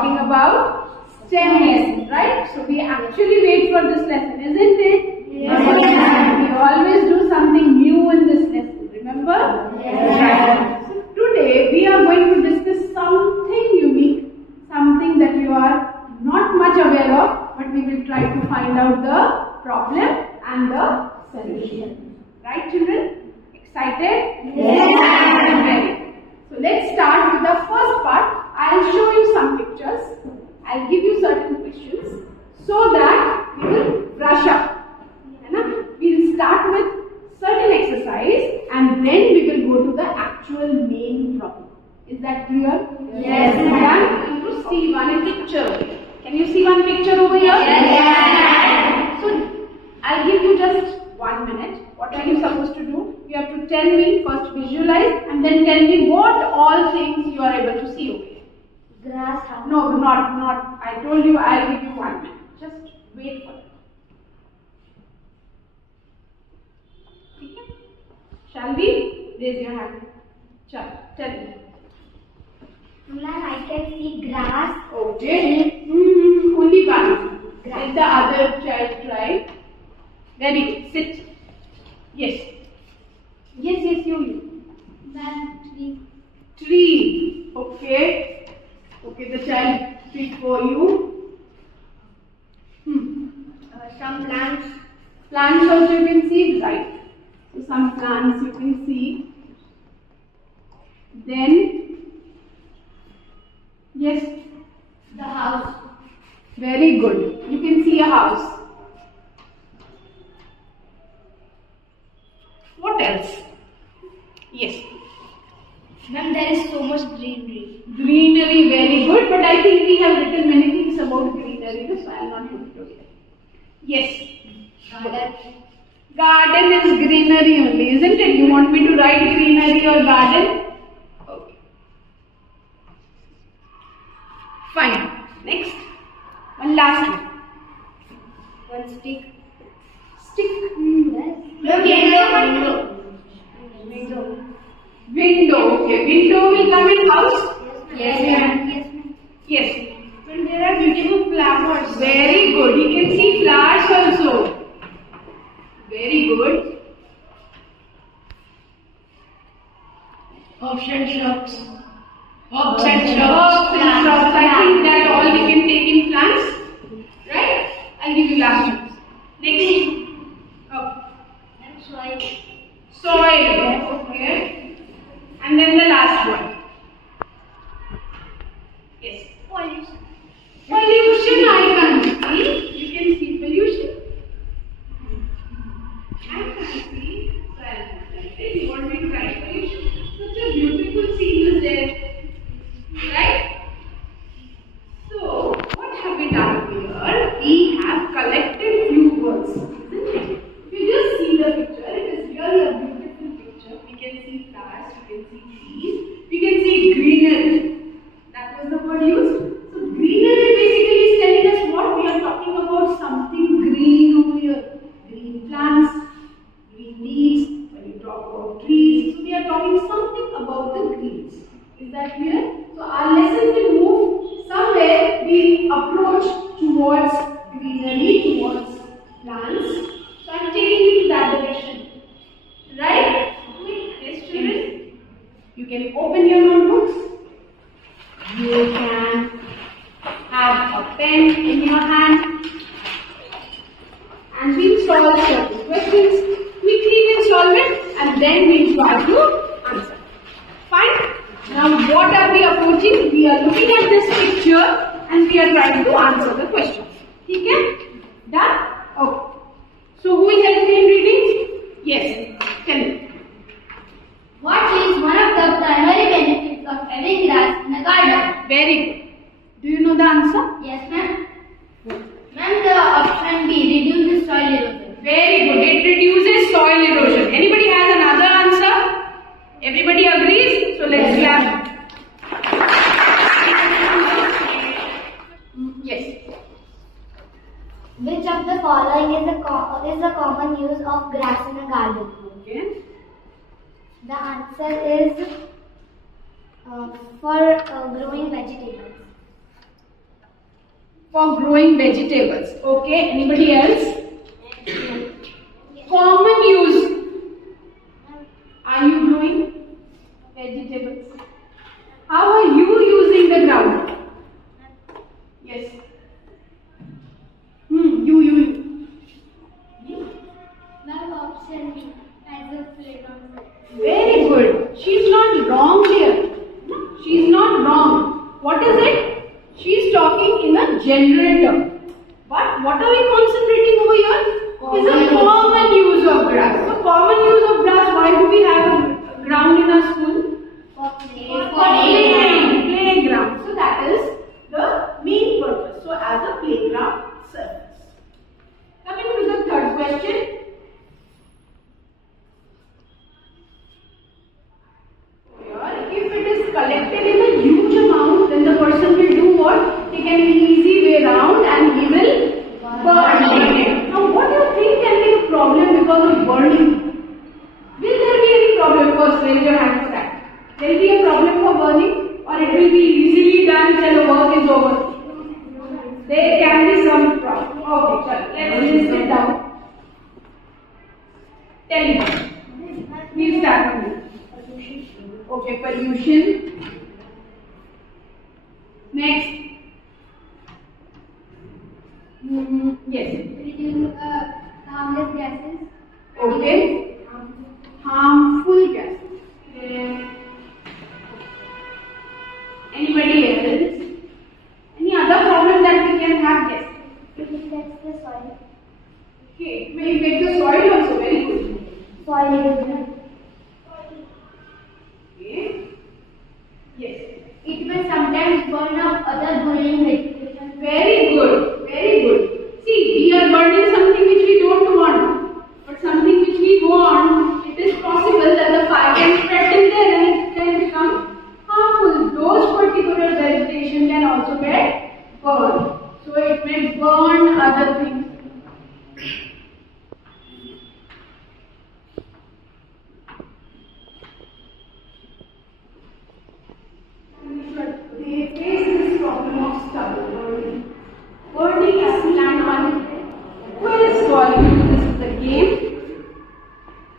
talking about STEM lesson, right? So we actually wait for this lesson, isn't it? Yes. We always do something new in this lesson, remember? Yes. Right. So today we are going to discuss something unique, something that you are not much aware of, but we will try to find out the problem and the solution. Right, children? Excited? Yes. Very. So let's start with the first part. I'll show you some pictures. I'll give you certain questions so that we will brush up. We'll start with certain exercise and then we will go to the actual main problem. Is that clear? Yes. Can you see one picture over here? Can you see one picture over here? Yes. So I'll give you just 1 minute. What are you supposed to do? You have to tell me, first visualize and then tell me what all things you are able to see over here. Grass. No, not. I told you I'll give you 1 minute. Just wait for it. Okay. Shall we? Raise your hand. Tell me. Ma'am, I can see grass. Okay. Only one. Let the other child try. Very good. Sit. Yes. Yes, you. Ma'am, tree. Tree. Okay. Okay, the child before you. Some plants. Plants also you can see, right. So some plants you can see. Then, yes. The house. Very good. You can see a house. What else? Yes. Ma'am, there is so much greenery. Greenery, very good. But I think we have written many things about greenery, so I will not put it over here. Yes. Garden. Garden is greenery only, isn't it? You want me to write greenery or garden? Okay. Fine. Next. One last one. One stick. Stick. Window. Window. Okay. Window will come in house? Yes, ma'am. Yes. But there are beautiful flowers. Very good. You can see flowers also. Very good. Herbs and shrubs. Herbs and shrubs. I think that all we can take in plants. Right? I'll give you last chance. Next. Oh. And soil. Soil. Okay. And then the last one. Yes. Pollution. Pollution I can't see. You can see pollution. I can't see. So I'll not write it. You want me to write pollution? Such a beautiful scene is there. Right? So, what have we done here? We have collected few words. Isn't it? If you just see the picture, it is really a beautiful picture. We can see flowers, we can see trees, we can see greenery. That was the word used. So greenery basically is telling us what we are talking about, something green over here. Green plants, green leaves, when you talk about trees. So we are talking something about the greens. Is that clear? So our lesson will move somewhere, we approach towards greenery, towards plants. So I am taking you to that direction. Right? Yes, children? You can open your notebooks. You can have a pen in your hand and we'll solve certain questions. Quickly we'll solve it and then we'll try to answer. Fine? Now what are we approaching? We are looking at this picture and we are trying to answer the question. Okay? Done? Okay. So who is helping me in reading? Yes. Tell me. What is one of the primary benefits of having grass in a garden? Very good. Do you know the answer? Yes, ma'am. Ma'am, the option B, reduces soil erosion. Very good. It reduces soil erosion. Anybody has another answer? Everybody agrees? So let's clap. Yes. Which of the following is the common use of grass in a garden? Okay. The answer is for growing vegetables. for growing vegetables. Okay, anybody else? Common use. Are you growing vegetables? How are you using the ground? Yes. You. Now option B as a playground. Very good. She's not wrong here. She's not wrong. What is it? She's talking in a general term. But what are we concentrating over here? Is a common use of grass. So common use of grass, why do we have a ground in our school? For Playground. So that is the main purpose. So as a playground surface. Coming to the third question. If it is collected in a huge amount, then the person will do what? He can easy way around and he will burn it. Now what do you think can be the problem because of burning? Will there be any problem? First, raise your hand for that. There will be a problem for burning, or it will be easily done till the work is over? There can be some problem. Okay, let's list it down. Tell me. Please start with me. Okay, pollution. Next. Yes. Harmless gases. Okay. Harmful gases. Anybody else? Any other problem that we can have? Yes. It affects the soil. Okay. It may affect the soil also. Very good. Soil erosion. Okay. Yes. It may sometimes burn up other growing vegetation. Very good. Very good. See, we are burning something which we don't want. But something which we want, it is possible that the fire can spread in there and it can become harmful. Those particular vegetation can also get burned. So it may burn other things. They face this problem of stubble burning. Burning as plant one. Who is solving this is the game?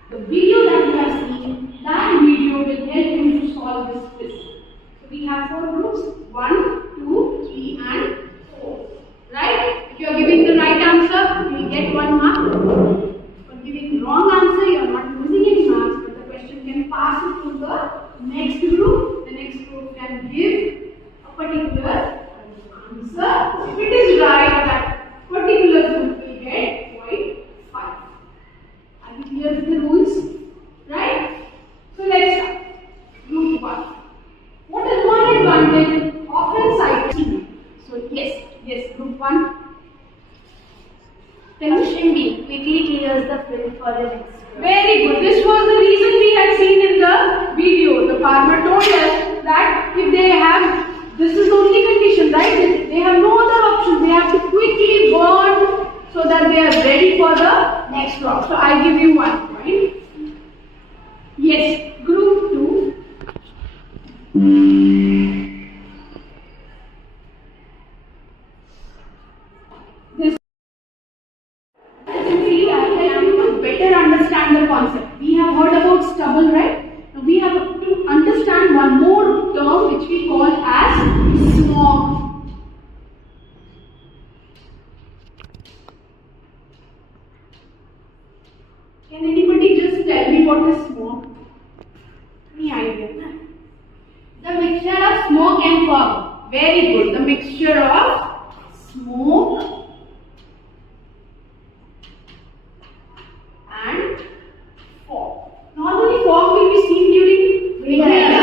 The video that you have seen, that video will help you to solve this quiz. So we have 4 groups, 1, 2, 3 and 4. Right? If you are giving the right answer, you will get 1 mark. For giving the wrong answer, you are not losing any marks, but the question can pass it to the next group. The next group can give a particular answer. If it is right, that particular group will get 0.5. Are you clear with the rules? Right? So let's start. Group 1. What is one advantage often cited? So yes, group 1. Option B quickly clears the field for the next crop. Very good. This was the reason we had seen in the video. The farmer told us that if they have, this is the only condition, right? They have no other option. They have to quickly burn so that they are ready for the next crop. So I give you 1 point. Yes, group 2. This simply I help you to better understand the concept. We have heard about stubble, right? Now we have to understand one more term which we call as smog. Can anybody just tell me what is smog? Any idea? The mixture of smoke and fog. Very good. The mixture of smoke and fog. Normally fog will be seen during winter.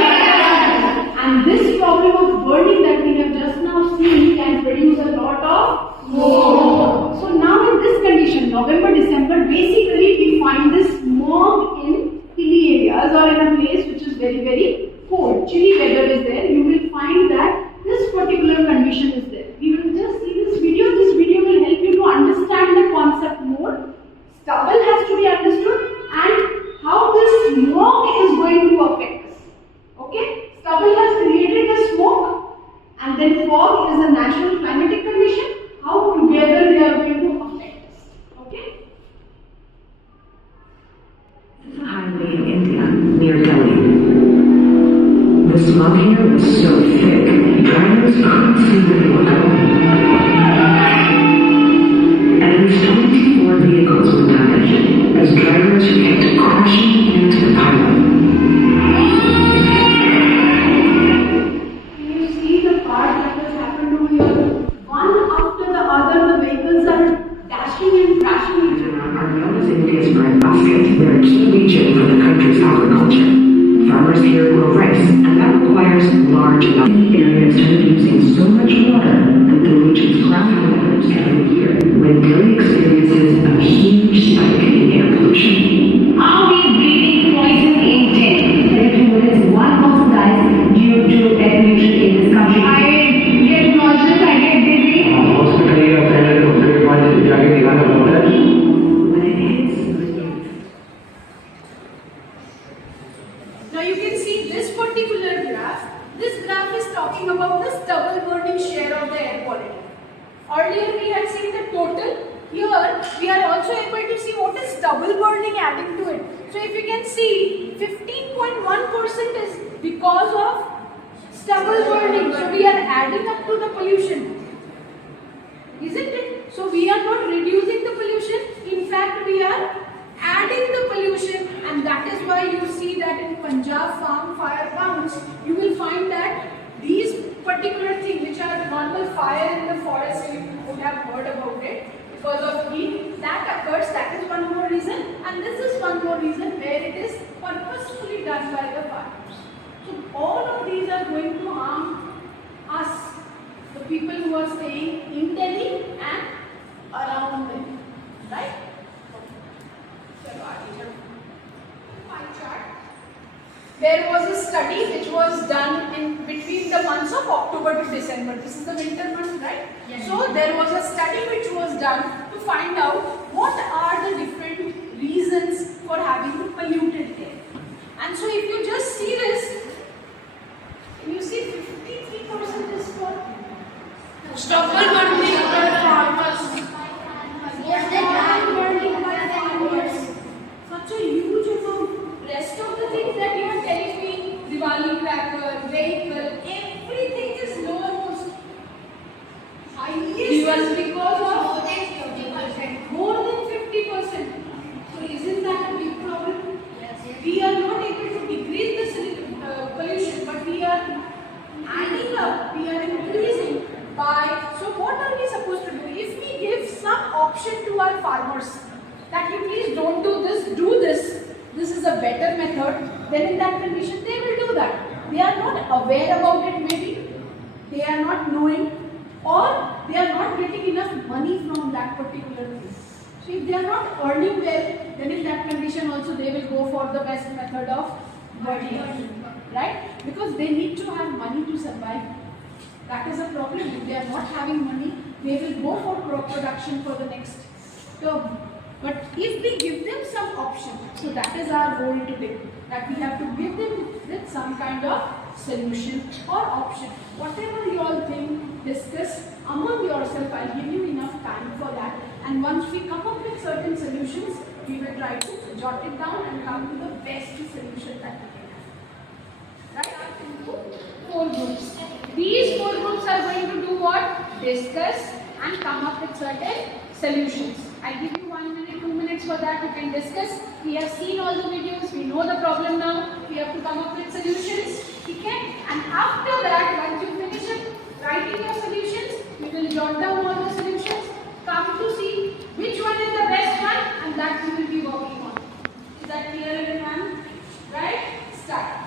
And this problem of burning that we have just now seen can produce a lot of smoke. So now in this condition, November, December, basically we find this smog in hilly areas or in a place which is very, very cold. Chilly weather is there. You will find that this particular condition is there. We will just see this video. This video will help you to understand the concept more. Stubble has to be understood and how this smog is going to affect us. Okay? Stubble has created the smoke and then fog is a natural climatic condition. how together they are going to affect us. Okay? This is a highway in India, near Delhi. The smog here was so thick, drivers couldn't see where they were going. At least 24 vehicles were damaged as drivers kept crashing into the pylon. Can you see the part that has happened over here? One after the other, the vehicles are dashing and crashing into each other. Are known as India's breadbasket. They're a key region for the country's agriculture. Farmers here grow rice, and that requires large amounts. Areas started using so much water that the region's groundwaters every year when Delhi experiences a huge spike in air pollution. Are we breathing poison in 10? Every minute, one person dies due to air pollution in this country. I get nauseous, I get dizzy. Hospital या पहले doctor के पास जाके दिखाना पड़ता है. When it hits Now you can see this particular graph. This graph is talking about the stubble burning share of the air quality. Earlier we had seen the total. Here we are also able to see what is stubble burning adding to it. So if you can see, 15.1% is because of stubble burning. So we are adding up to the pollution. Isn't it? So we are not reducing the pollution. In fact, we are adding the pollution, and that is why you see that in Punjab farm fire counts, you will find that these particular things, which are normal fire in the forest, you would have heard about it because of heat, that occurs. That is one more reason, and this is one more reason where it is purposefully done by the farmers. So all of these are going to harm us, the people who are staying in Delhi and around Delhi, right? Pie chart. There was a study which was done in between the months of October to December. This is the winter month, right? Yes. So there was a study which was done to find out what are the different reasons for having the polluted air. And so if you just see this, you see 53% is for stubble burning by farmers. Burning by farmers. Such a huge amount. Rest of the things that you are telling me, Diwali cracker, vehicle, everything is lowermost. Highest because of more than 50%. So isn't that a big problem? We are not able to decrease the pollution, but we are adding up, we are increasing by. So what are we supposed to do? If we give some option to our farmers, that you please don't do this, do this. This is a better method. Then in that condition, they will do that. They are not aware about it maybe. They are not knowing, or they are not getting enough money from that particular thing. So if they are not earning well, then in that condition also they will go for the best method of burning. Right? Because they need to have money to survive. That is a problem. If they are not having money, they will go for crop production for the next term. But if we give them some option, so that is our goal today, that we have to give them with some kind of solution or option. Whatever you all think, discuss among yourself. I'll give you enough time for that. And once we come up with certain solutions, we will try to jot it down and come to the best solution that we can have. Right? Into 4 groups. These 4 groups are going to do what? Discuss and come up with certain solutions. I give you 1 minute, 2 minutes for that. You can discuss. We have seen all the videos. We know the problem now. We have to come up with solutions. Okay? And after that, once you finish it, writing your solutions, we will jot down all the solutions. Come to see which one is the best one, and that we will be working on. Is that clear, everyone? Right? Start.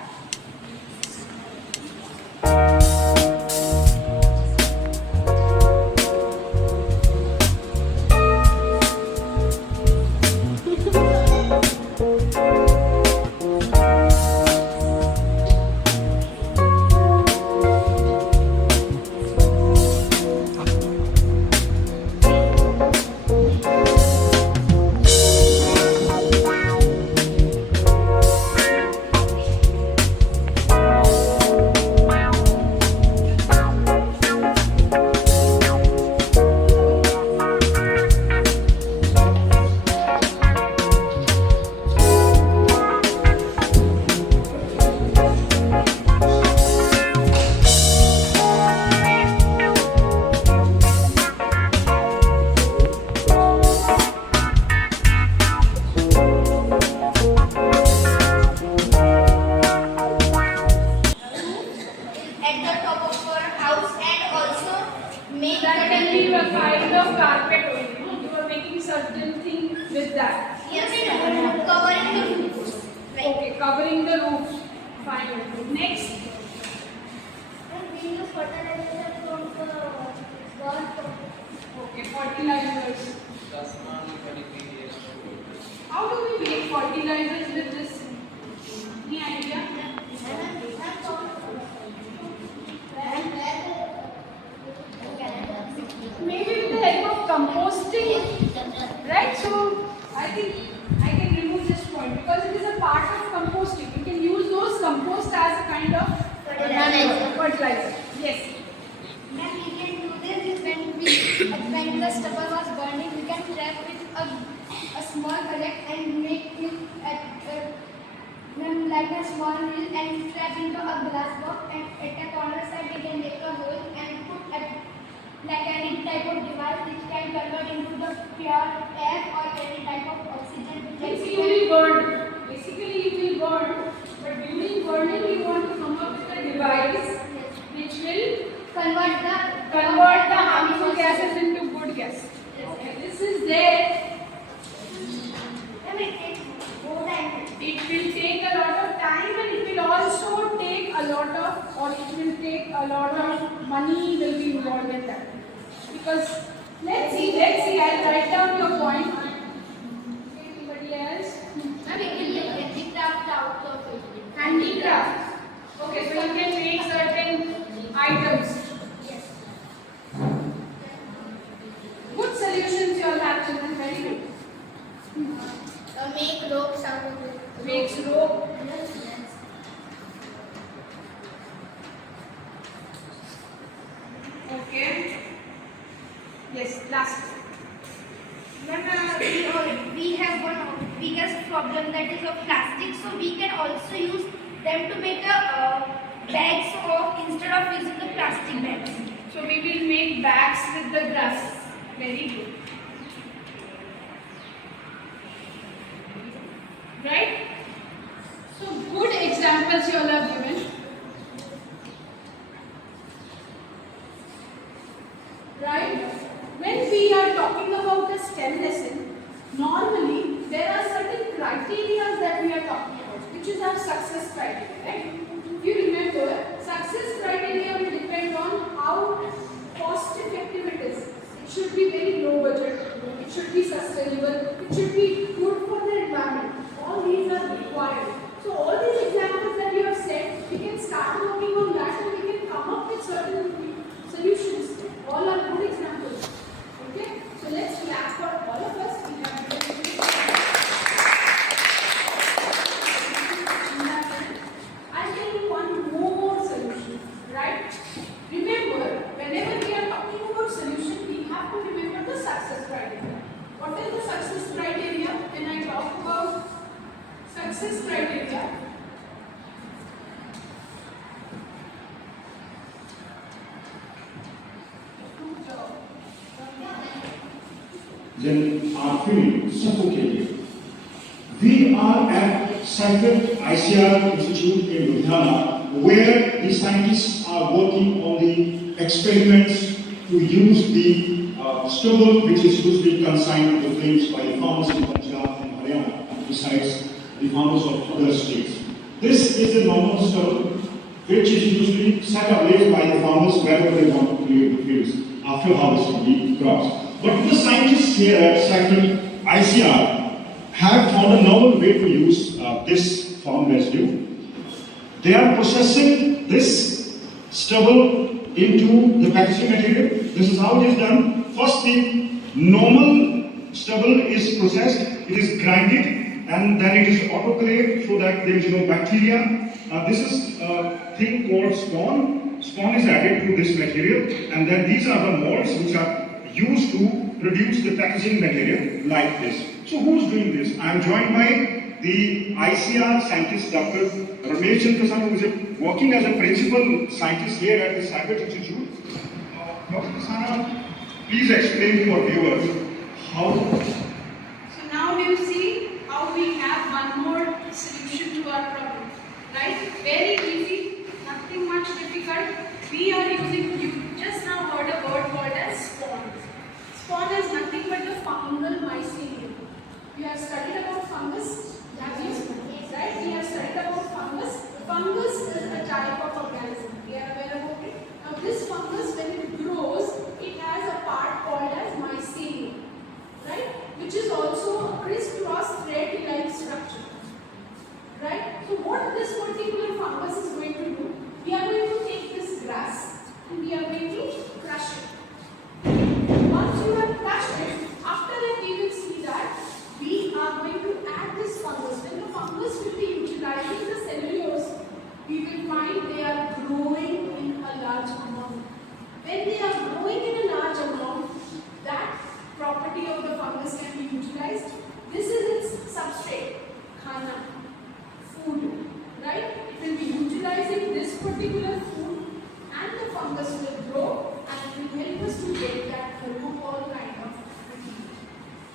that can be a kind of carpet only. No? You are making certain thing with that. Yes, covering the roof. Okay, covering the roof. Fine. Next. We use fertilizer from the bird. Okay, fertilizers. How do we make fertilizers with this? Any idea? Maybe with the help of composting, right? So I think I can remove this point because it is a part of composting. You can use those compost as a kind of fertilizer. Yes. Ma'am, we can do this is when the stubble was burning, we can trap with a small bullet and make it like a small wheel and trap into a glass box, and at the corner side we can make a hole and put like any type of device which can convert into the pure air or any type of oxygen. Basically burn. Basically it will burn, but during burning you want to come up with a device which will convert the harmful gases into good gases. Okay, this is there. It will take a lot of time and it will also take a lot of money will be involved in that. Because let's see, I'll write down your point. Anybody else? Handicraft. Okay, so you can make certain items. Yes. Good solutions you all have, children. Very good. Make ropes out of it. Makes rope. Okay. Yes, last. We have one of the biggest problem that is of plastic, so we can also use them to make bags instead of using the plastic bags. So we will make bags with the grass. Very good. Right? So good examples you all have given. Right? When we are talking about a STEM lesson, normally there are certain criteria that we are talking about, which is our success criteria, right? If you remember, success criteria will depend on how cost effective it is. It should be very low budget, it should be sustainable, it should be good for the environment. All these are required. So all these examples that you have said, we can start working on that and we can come up with certain solutions. All are good examples. Okay? So let's clap for all of us. We have I'll tell you one more solution. Right? Remember, whenever we are talking about solution, we have to remember the success criteria. What is the success criteria? When I talk about success criteria, then are feeling suffocated. We are at Cyprus ICR Institute in Ludhiana, where the scientists are working on the experiments to use the stubble which is usually consigned to the flames by the farmers in Punjab and Haryana, besides the farmers of other states. This is a normal stubble which is usually set ablaze by the farmers wherever they want to clear the fields after harvesting the crops. But the scientists here at Cyprus ICR have found a novel way to use this farm residue. They are processing this stubble into the packaging material. This is how it is done. First, the normal stubble is processed, it is grinded, and then it is autoclaved so that there is no bacteria. This is a thing called spawn. Spawn is added to this material, and then these are the molds which are used to produce the packaging material like this. So who's doing this? I am joined by the ICR scientist Dr. Ramesh Chandra, who is working as a principal scientist here at the Cyprus Institute. Dr. Kasana, please explain to our viewers how. so now do you see how we have one more solution to our problem, right? Very easy, nothing much difficult. We are using, you just now heard a word called as spawn. Spawn is nothing but the fungal mycelium. We have studied about fungus, have you? Right? We have studied about fungus. Fungus is a type of organism. We are aware about it. Now this fungus, when it grows, it has a part called as mycelium, right? Which is also a crisscross thread-like structure, right? So what this particular fungus is going to do, we are going to take this grass and we are going to crush it. Once you have crushed it, after that we will see that we are going to add this fungus. When the fungus will be utilizing the cellulose, we will find they are growing in a large amount. When they are growing in a large amount, that property of the fungus can be utilized. This is its substrate, khana, food, right? It will be utilizing this particular food and the fungus will grow and it will help us to get that thermocol kind of material.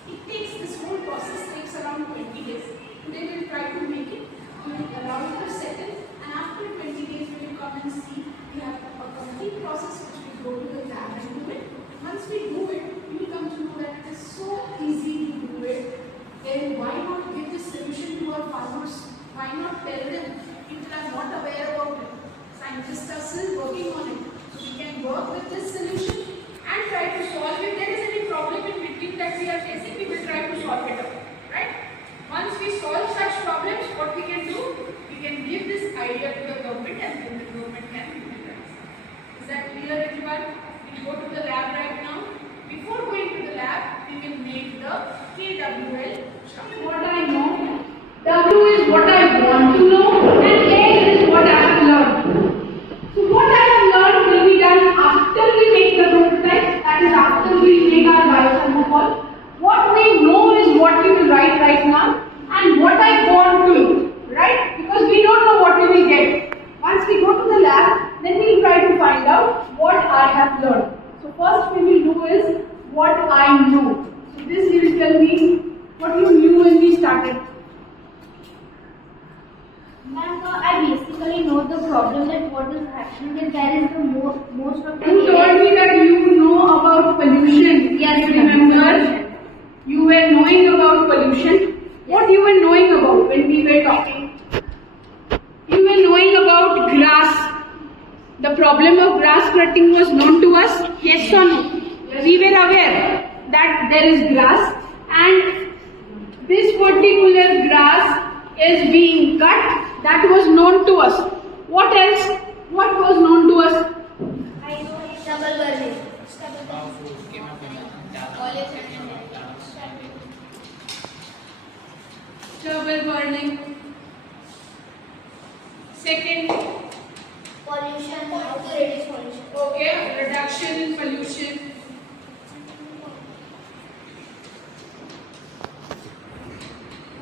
It takes, this whole process takes around 20 days. Today we will try to make it. We will allow it to settle and after 20 days we will come and see. We have a complete process which we go to the lab and do it. Once we do it, we will come to know that it is so easy to do it. Then why not give this solution to our farmers? Why not tell them? People are not aware about it. Scientists are still working on it. So we can work with this solution and try to solve it. If there is any problem in between that we are facing, we will try to solve it out. Right? Once we solve such problems, what we can do? We can give this idea to the government and then the government can utilize. Is that clear, everyone? We will go to the lab right now. Before going to the lab, we will make the KWL chart. What I know, W is what I want to know, and A is what I have learned. So what I have learned will be done after we make the prototype, that is after we make our biothermocol. What we know is what we will write right now, and what I want to know, right? Because we don't know what we will get. Once we go to the lab, then we will try to find out what I have learned. So first we will do is what I know. So this you will tell me what you knew when we started. Ma'am, I basically know the problem that what is happening is there is the most of the You told me that you know about pollution. Yes, remember? You were knowing about pollution. What you were knowing about when we were talking? You were knowing about grass. The problem of grass cutting was known to us, yes or no? Yes. We were aware that there is grass and this particular grass is being cut. That was known to us. What else? What was known to us? I know stubble burning. Stubble burning. Second, Pollution, how to reduce pollution. okay, reduction in pollution.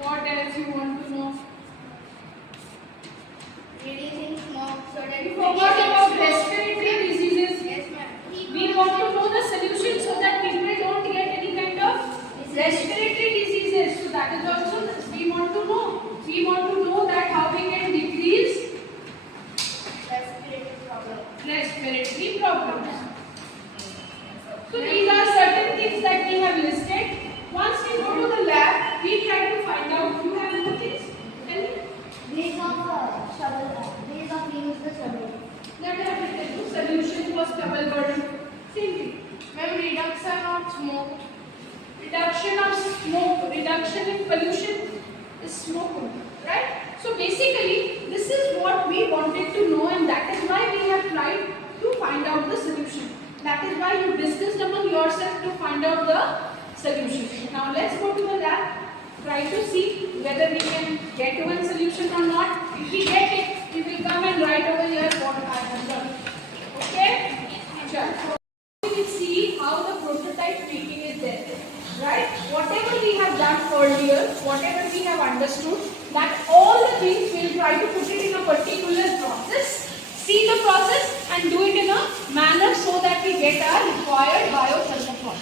What else you want to know? Reducing smog so that You forgot about respiratory diseases. Yes, ma'am. We want to know the solution so that people don't get any kind of respiratory diseases. So that is also we want to know. We want to know that how we can decrease respiratory problems. So these are certain things that we have listed. Once we go to the lab, we try to find out. You have more things? Tell me. Ways of stubble. Ways of reuse the stubble. Let us tell you. Solution was stubble burning. Same thing. Ma'am, reduction of smoke. Reduction of smoke, reduction in pollution is smoke only, right? So basically, this is what we wanted to know and that is why we have tried to find out the solution. That is why you discussed among yourself to find out the solution. Now let's go to the lab, try to see whether we can get one solution or not. If we get it, we will come and write over here what I have done. Okay? Sure. We will see how the prototype making is there. Right? Whatever we have done earlier, whatever we have understood, that all the things we will try to put it in a particular process, see the process and do it in a manner so that we get our required biothermocol.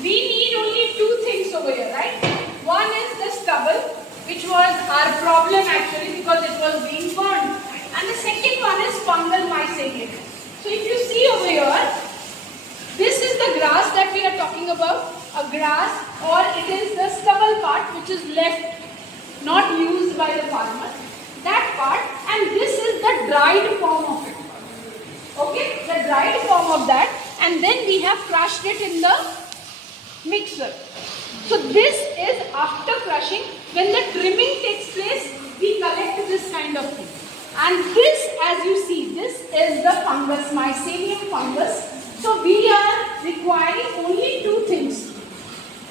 We need only two things over here, right? One is the stubble, which was our problem actually because it was being burned. And the second one is fungal mycelium. see over here, this is the grass that we are talking about, a grass, or it is the stubble part which is left, not used by the farmer, that part, and this is the dried form of it. Okay, the dried form of that, and then we have crushed it in the mixer. So this is after crushing. When the trimming takes place, we collect this kind of thing. And this, as you see, this is the fungus, mycelium fungus. So we are requiring only two things.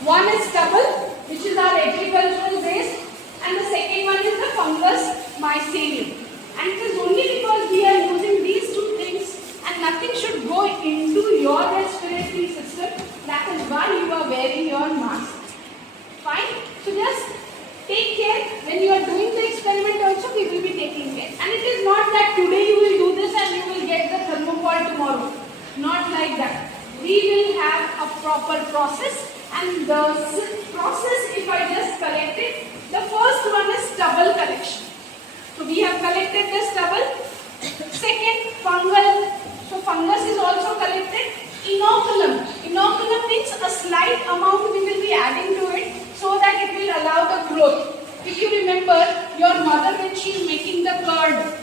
One is stubble, which is our agricultural waste, and the second one is the fungus mycelium. And it is only because we are using these two things and nothing should go into your respiratory system, that is why you are wearing your mask. Fine? So just take care. When you are doing the experiment also, we will be taking care. And it is not that today you will do this and you will get the thermocol tomorrow. Not like that. We will have a proper process, and the process, if I just collect it, the first one is stubble collection. So we have collected the stubble. Second, fungal. So fungus is also collected. Inoculum. Inoculum means a slight amount we will be adding to it so that it will allow the growth. If you remember, your mother, when she is making the curd,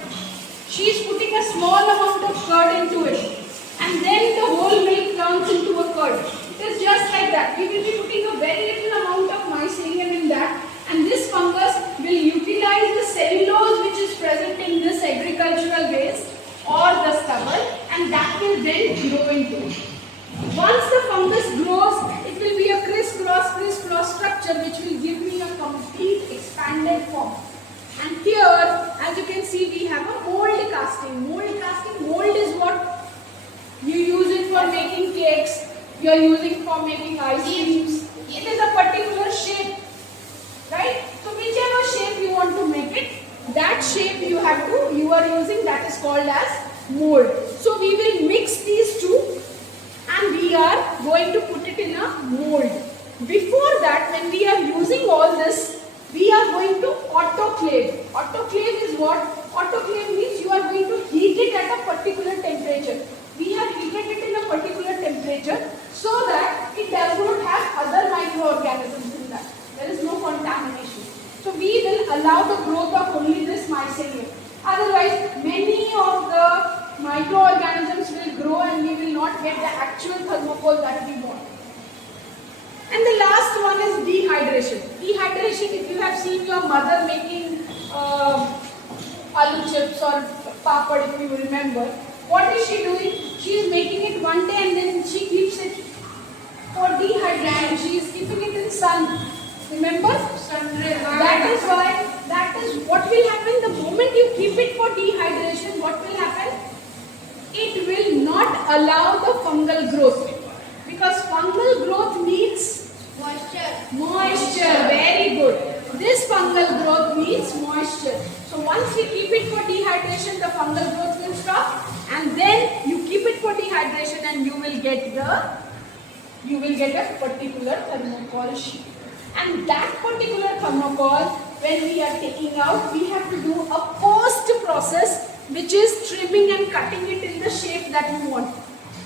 she is putting a small amount of curd into it, and then the whole milk turns into a curd. It is just like that. We will be putting a very little amount of mycelium in that, and this fungus will utilize the cellulose which is present in this agricultural waste or the stubble, and that will then grow into it. Once the fungus grows, it will be a crisscross structure which will give me a complete expanded form. And here, as you can see, we have a mold casting. Mold is what you use it for making cakes, you are using for making ice creams. It is a particular shape, right? So whichever shape you want to make it, that shape you are using, that is called as mold. So we will mix these two and we are going to put it in a mold. Before that, when we are using all this, we are going to autoclave. Autoclave is what? Autoclave means you are going to heat it at a particular temperature. We have heated it in a particular temperature so that it does not have other microorganisms in that. There is no contamination. So we will allow the growth of only this mycelium. Otherwise, many of the microorganisms will grow and we will not get the actual thermocol that we want. And the last one is dehydration. Dehydration, if you have seen your mother making aloo chips or papad, if you remember, what is she doing? She is making it one day and then she keeps it for dehydration. She is keeping it in sun. Remember? That is why, that is what will happen the moment you keep it for dehydration. What will happen? It will not allow the fungal growth, because fungal growth needs moisture. Very good. This fungal growth needs moisture. So once we keep it for dehydration, the fungal growth will stop, and then you keep it for dehydration and you will get a particular thermocol sheet. And that particular thermocol, when we are taking out, we have to do a post process, which is trimming and cutting it in the shape that you want.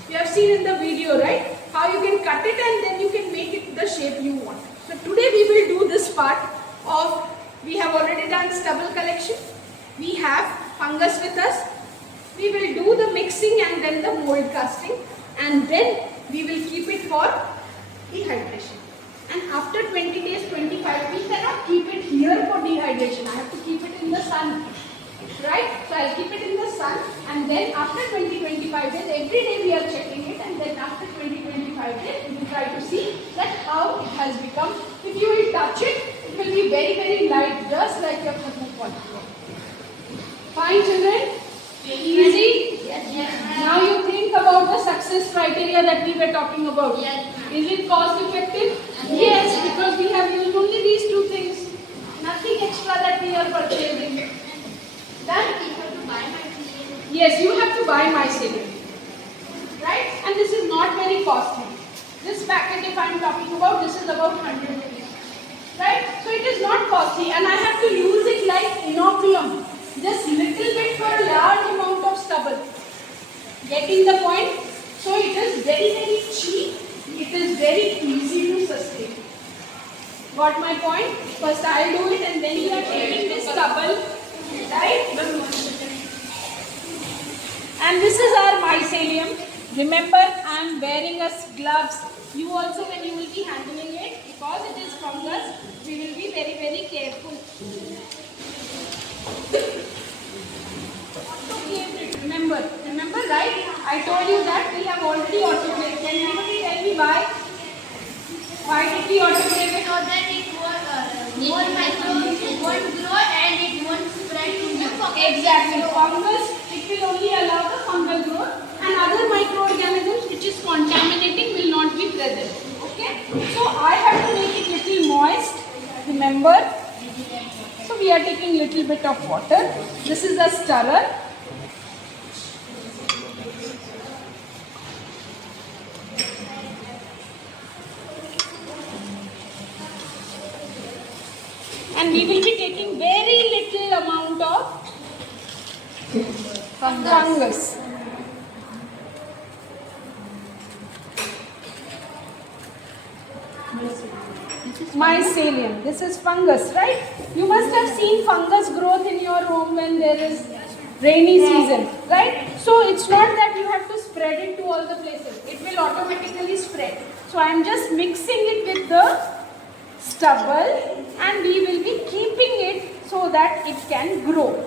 You have seen in the video, right? How you can cut it and then you can make it the shape you want. So today we will do this part of, we have already done stubble collection. We have fungus with us. We will do the mixing and then the mold casting, and then we will keep it for dehydration. And after 20 days, 25, we cannot keep it here for dehydration. I have to keep it in the sun, right? So I'll keep it in the sun, and then after 20-25 days, every day we are checking it, and then after 20-25 days, we will try to see that how it has become. If you will touch it, it will be very, very light, just like your thermocol. Fine, children? Easy? Yes. Now you think about the success criteria that we were talking about. Yes. Is it cost effective? Yes, because we have used only these two things. Nothing extra that we are purchasing. Done? Yes, you have to buy mycelium. Right? And this is not very costly. This packet, if I am talking about, this is about 100 rupees. Right? So it is not costly, and I have to use it like inoculum. Just little bit for a large amount of stubble. Getting the point? So it is very, very cheap. It is very easy to sustain. Got my point? First I'll do it and then you are taking this stubble, right? And this is our mycelium. Remember, I am wearing a gloves. You also, when you will be handling it, because it is fungus, we will be very, very careful. Remember, right? I told you that we have already autoclaved. Can anybody tell me why? Why did we autoclave it? So that it won't grow and it won't spread to the fungus. Exactly. Fungus, it will only allow the fungal growth, and other microorganisms which is contaminating will not be present. Okay? So I have to make it little moist. Remember? So we are taking little bit of water. This is a stirrer. And we will be taking very little amount of fungus. Mycelium. This is fungus, right? You must have seen fungus growth in your home when there is rainy season, right? So it's not that you have to spread it to all the places. It will automatically spread. So I am just mixing it with the stubble and we will be keeping it so that it can grow.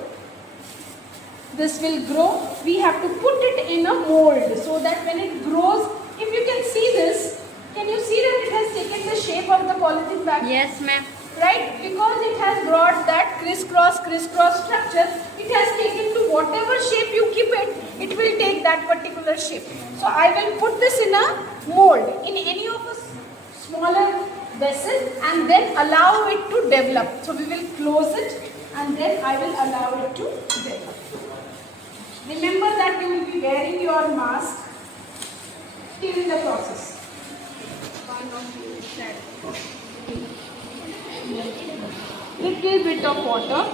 This will grow. We have to put it in a mold so that when it grows, if you can see this, can you see that it has taken the shape of the polythene bag? Yes, ma'am. Right? Because it has brought that crisscross structure, it has taken to whatever shape you keep it, it will take that particular shape. So I will put this in a mold, in any of a smaller vessel and then allow it to develop. So we will close it and then I will allow it to develop. Remember that you will be wearing your mask till the process. Little bit of water.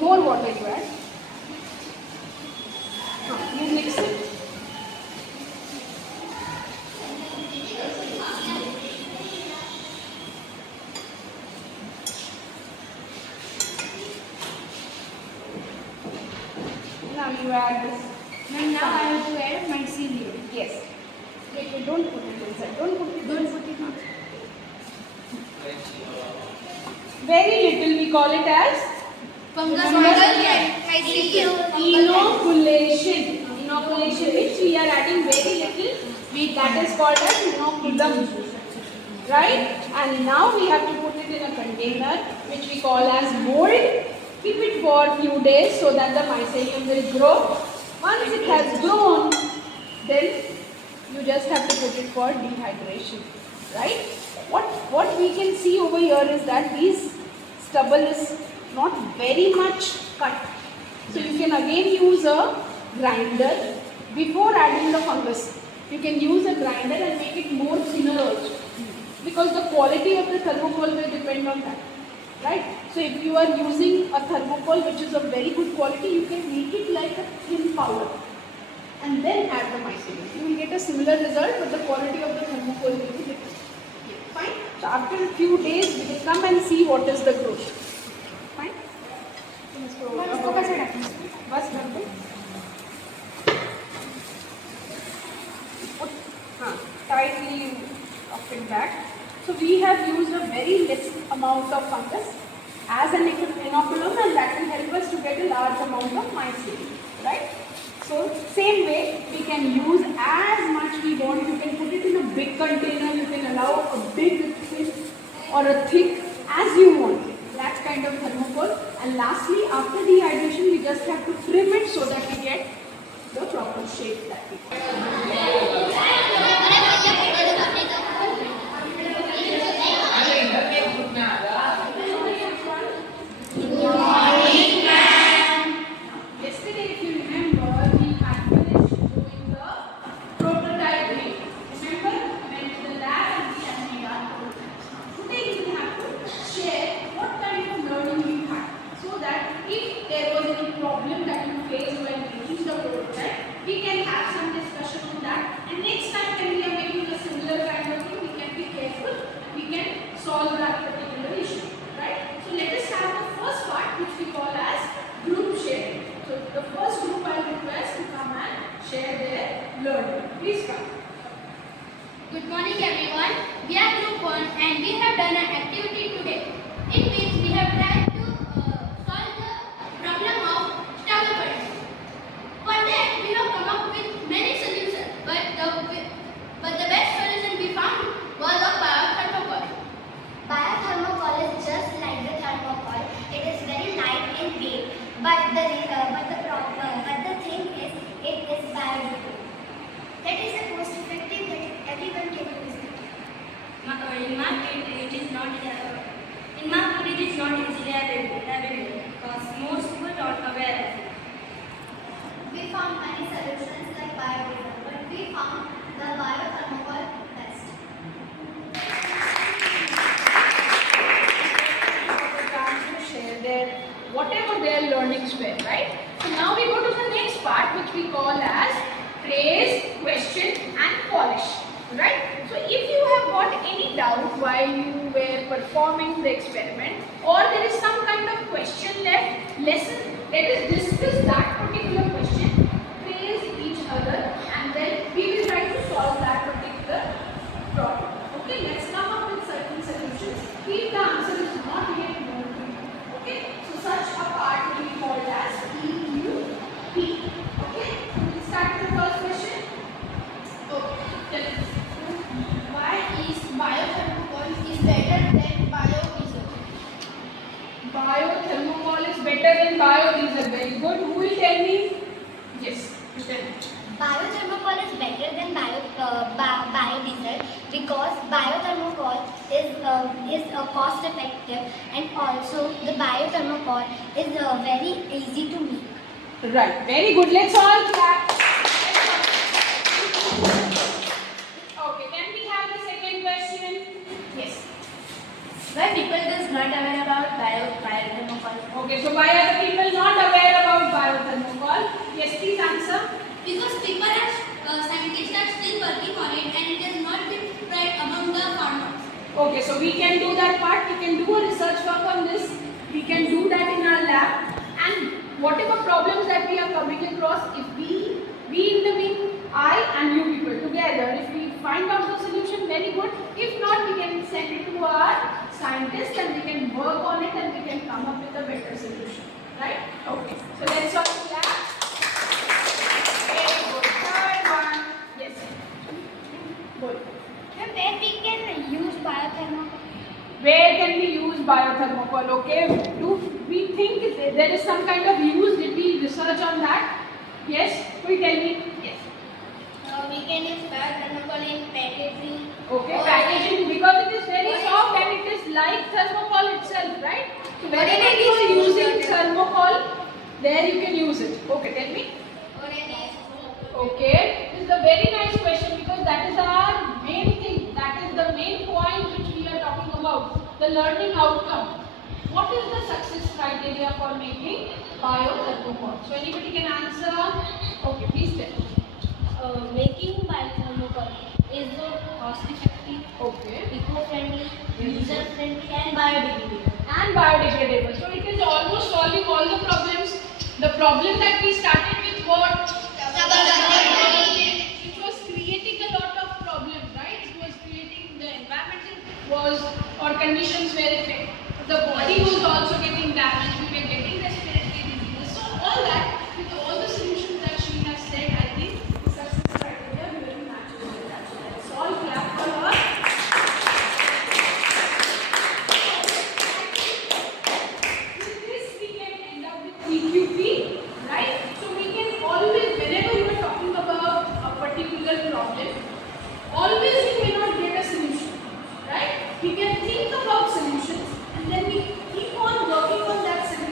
More water you add. You mix it. Now you add this. Ma'am, now I have to add mycelium. Yes. Wait, don't put it inside. Don't put it now. Very little, we call it as inoculation. Inoculation which we are adding very little. That is called as inoculum. Right? And now we have to put it in a container which we call as mold. Keep it for a few days so that the mycelium will grow. Once it has grown, then you just have to put it for dehydration, right? What we can see over here is that this stubble is not very much cut. So you can again use a grinder before adding the fungus. You can use a grinder and make it more thinner also. Because the quality of the thermocol will depend on that. Right? So if you are using a thermocol which is of very good quality, you can make it like a thin powder and then add the mycelium. You will get a similar result, but the quality of the thermocol will be different. Fine? So after a few days, we will come and see what is the growth. Fine? Bas कर दो. Tightly up it back. So we have used a very less amount of fungus as an inoculum, and that will help us to get a large amount of mycelium, right? So same way we can use as much we want. You can put it in a big container, you can allow a big thin or a thick as you want. That kind of thermocol. And lastly, after dehydration, we just have to trim it so that we get the proper shape that we want. Yesterday, if you remember, we had finished doing the prototyping. Remember, we went to the lab and we had made our prototypes. Today, we have to share what kind of learning we had, so that if there was And next time when we are making a similar kind of thing, we can be careful, we can solve that particular issue, right? So let us have the first part which we call as group sharing. So the first group I request to come and share their learning. Please come. Good morning everyone. We are group 1 and we have done an activity today. In which we have tried to solve the problem of stubble burning. For that we have come up with many solutions, but the best solution we found was of biothermocol. Biothermocol is just like the thermocol. It is very light in weight, but the thing is, it is biodegradable. That is the most effective that everyone can use it. In market, it is not easily available because most people are not aware of it. We found many solutions like biodegradable, but we found the biothermocol best. Share their whatever their learnings were, right? So now we go to the next part which we call as praise, question and polish, right? So if you have got any doubt while you were performing the experiment or there is some kind of question left, let us discuss that particular question, praise each other and then we will try to solve that particular problem. Okay, let's come up with certain solutions. If the answer is not yet known to you, okay, so such a part will be called as EQP. Okay, we'll start with the first question. Okay, tell us. Why is biothermocol is better than biodiesel? Biothermocol is better than biodiesel. Very good. Who will tell me? Yes, you tell me. Biothermocol is better than biodiesel because biothermocol is cost effective and also the biothermocol is very easy to make. Right, very good. Let's all clap. Okay, can we have the second question? Yes. Why people is not aware about biothermocol? Okay, so why are the people not aware about biothermocol? Yes, please answer. Because scientists are still working on it and it has not been spread among the farmers. Okay, so we can do that part. We can do a research work on this. We can do that in our lab. And whatever problems that we are coming across, if we in the wing, I and you people together, if we find out the solution, very good. If not, we can send it to our scientists and we can work on it and we can come up with a better solution. Right? Okay. So let's all clap. Very good. Third one. Yes. Good. Where we can use biothermocol? Where can we use biothermocol? Okay. Do we think there is some kind of use? Did we research on that? Yes. Will you tell me? Yes. We can use biothermocol in packaging. Okay, packaging because it is very soft and it is like thermocol itself, right? So whenever you are using thermocol, there you can use it. Okay, tell me. Okay, this is a very nice question because that is our main thing. That is the main point which we are talking about. The learning outcome. What is the success criteria for making biothermocol? So anybody can answer? Okay, please tell. Making biothermocol is cost effective, eco-friendly, user-friendly and biodegradable. So it is almost solving all the problems. The problem that we started with what? It was creating a lot of problems, right? It was creating the environmental conditions were affected. The body was also getting damaged. We were getting respiratory diseases. So all that, with all the solutions that she has said, I think the success criteria really matches with that. So let's all clap for her. With this, we can end up with EQP, right? So we can always, whenever you are talking about a particular problem, always you may not get a solution, right? We can think about solutions and then we keep on working on that solution.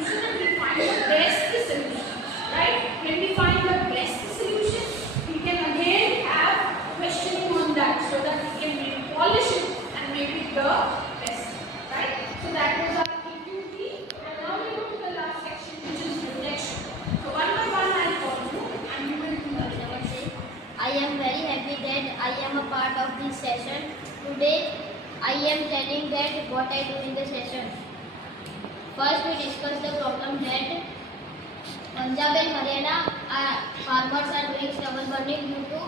am telling that what I do in the session. First, we discuss the problem that Punjab and Haryana farmers are doing stubble burning due to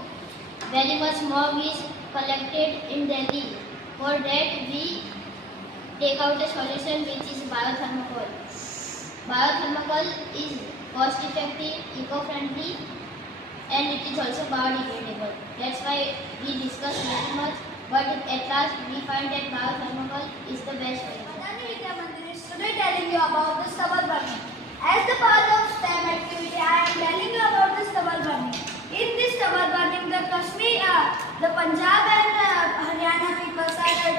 very much smog is collected in Delhi. For that, we take out a solution which is biothermocol. Biothermocol is cost effective, eco-friendly, and it is also biodegradable. That's why we discuss very much, but at last we find that biothermocol is the best way. Today telling you about the stubble burning. As the part of STEM activity, I am telling you about the stubble burning. In this stubble burning, the Punjab and Haryana people are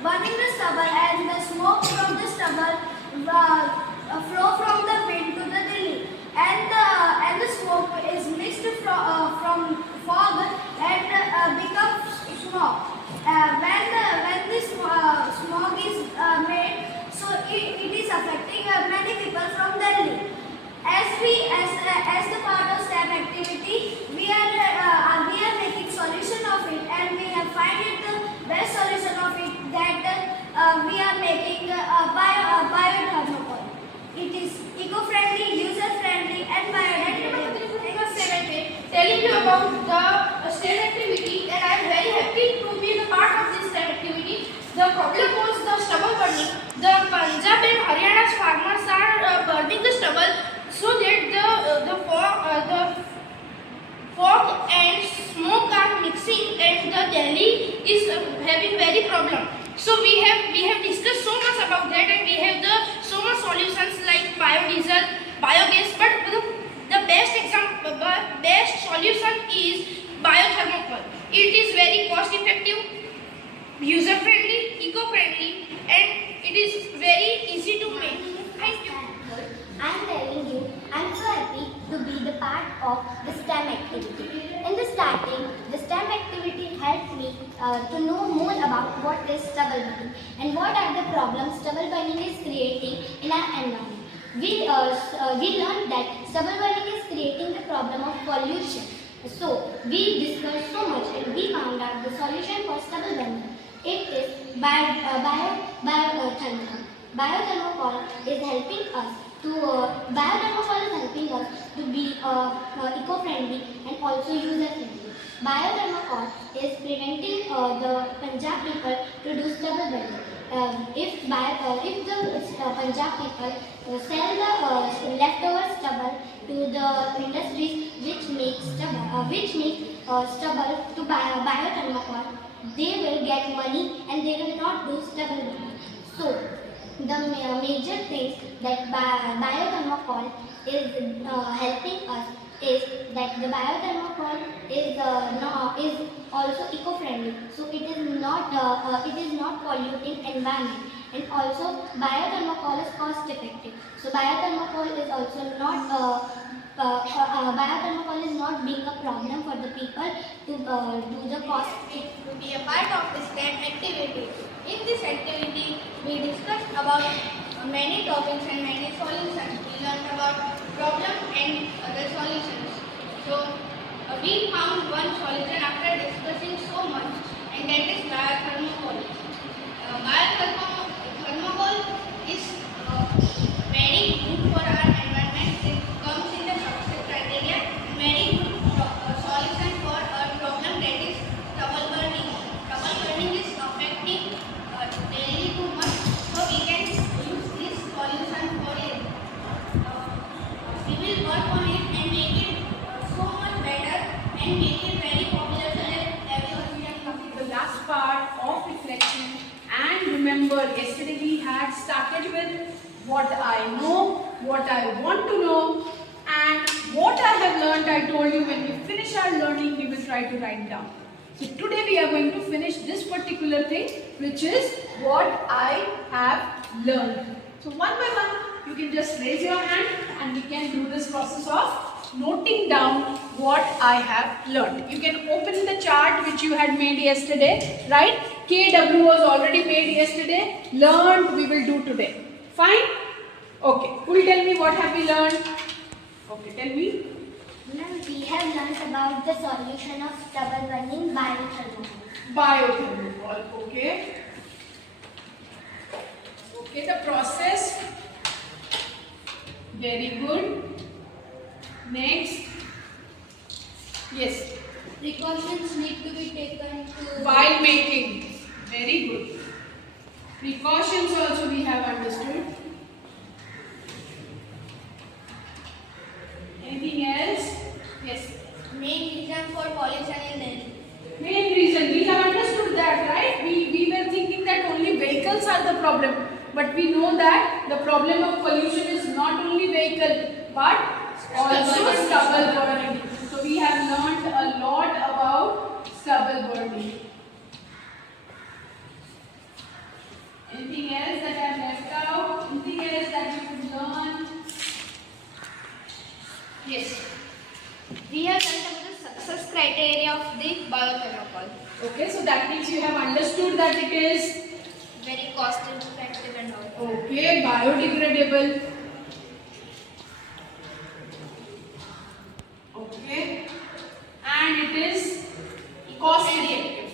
burning the stubble, and the smoke from the stubble flow from the wind to the Delhi, and the smoke is mixed from fog and becomes smog. When this smog is made, so it is affecting many people from Delhi. As the part of STEM activity, we are making solution of it, and we have find it the best solution of it that we are making biothermocol. It is eco-friendly, user-friendly, and biodegradable. Telling you about the STEM activity, and I am very happy to be a part of this STEM activity. The problem was the stubble burning. The Punjab and Haryana's farmers are burning the stubble so that the fog and smoke are mixing, and the Delhi is having very problem. So we have discussed so much about that, and we have so much solutions like biodiesel, biogas, but the best solution is biothermocol. It is very cost effective, user friendly, eco friendly, and it is very easy to make. Thank you. I'm telling you, I'm so happy to be the part of the STEM activity. In the starting, the STEM activity helped me to know more about what is stubble burning and what are the problems stubble burning is creating in our environment. We learned that stubble burning is creating the problem of pollution. So we discussed so much and we found out the solution for stubble burning. It is biothermocol. Biothermocol is helping us to be eco-friendly and also user-friendly. Biothermocol is preventing the Punjab people to do stubble burning. If the Punjab people sell the leftover stubble to the industries which make stubble to biothermocol, they will get money and they will not do stubble burning. So the major things that biothermocol is helping us is that the biothermocol is also eco-friendly, so it is not polluting environment, and also biothermocol is cost effective. So biothermocol is also not biothermocol is not being a problem for the people to do the cost. To be a part of the STEM activity. In this activity, we discussed about many topics and many solutions. We learned about problem and other solutions. So we found one solution after discussing so much, and that is biothermocol. Biothermocol is very good for our environment. It comes in the success criteria. Very good solution for a problem that is stubble burning. Stubble burning is affecting Delhi too much, so we can use this solution for it. We will work on it and make it so much better and make it very popular so that everyone can come. The last part of reflection, and remember yesterday we had started with what I know, what I want to know, and what I have learned. I told you when we finish our learning we will try to write down. So today we are going to finish this particular thing, which is what I have learned. So one by one you can just raise your hand and we can do this process of noting down what I have learned. You can open the chart which you had made yesterday, right? KW was already made yesterday. Learned we will do today. Fine? Okay. Who will tell me what have we learned? Okay, tell me. We have learned about the solution of stubble burning biothermocol. Biothermocol. Okay. Okay, the process. Very good. Next. Yes. Precautions need to be taken to While making. Very good. Precautions also we have understood. Anything else? Yes. main reason for pollution in Delhi. Main reason, we have understood that, right? We were thinking that only vehicles are the problem. But we know that the problem of pollution is not only vehicle, but also stubble burning. So we have learned a lot about stubble burning. Anything else that I have left out? Anything else that you could learn? Yes. We have learned about the success criteria of the biothermocol. Okay, so that means you have understood that it is Very cost effective and all. okay, biodegradable. Okay, and it is cost effective.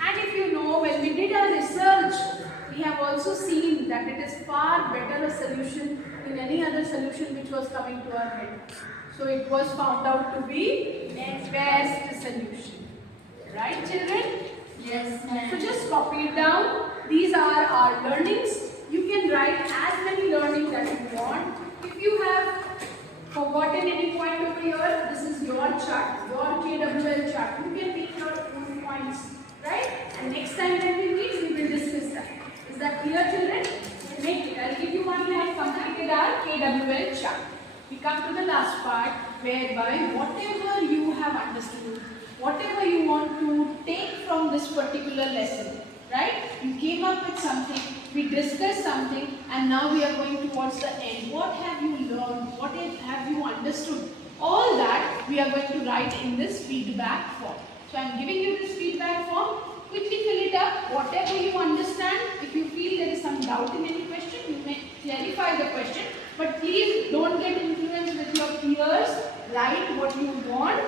And if you know, when we did our research, we have also seen that it is far better a solution than any other solution which was coming to our head. So it was found out to be the best solution. Right, children? Yes, So just copy it down. These are our learnings. You can write as many learnings as you want. If you have forgotten any point over here, this is your chart, your KWL chart. You can make your own points, right? And next time when we meet, we will discuss that. Is that clear, children? Make it. I'll give you one. We have completed our KWL chart. We come to the last part, whereby whatever you have understood, whatever you want to take from this particular lesson, right? You came up with something, we discussed something, and now we are going towards the end. What have you learned? What have you understood? All that we are going to write in this feedback form. So I am giving you this feedback form. Quickly fill it up. Whatever you understand, if you feel there is some doubt in any question, you may clarify the question. But please don't get influenced with your peers. Write what you want.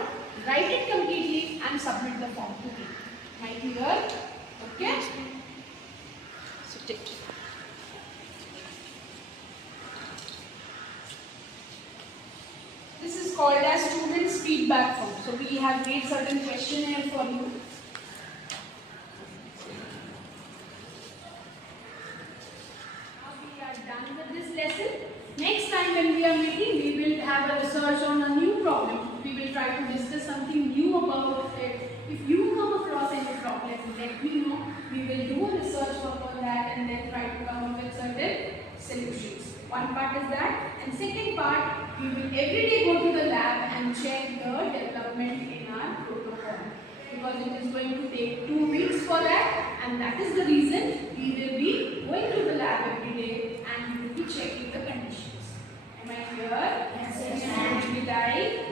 Write it completely and submit the form to me. Am I clear? Okay? So take it. This is called as students' feedback form. So we have made certain questionnaire for you. Now we are done with this lesson. Next time when we are meeting, we will have a research on a new problem. We will try to discuss something new about it. If you come across any problem, let me know. We will do a research work on that and then try to come up with certain solutions. One part is that, and second part, we will every day go to the lab and check the development in our protocol. Because it is going to take 2 weeks for that, and that is the reason we will be going to the lab every day and we will be checking the conditions. Am I clear? Yes. Bye.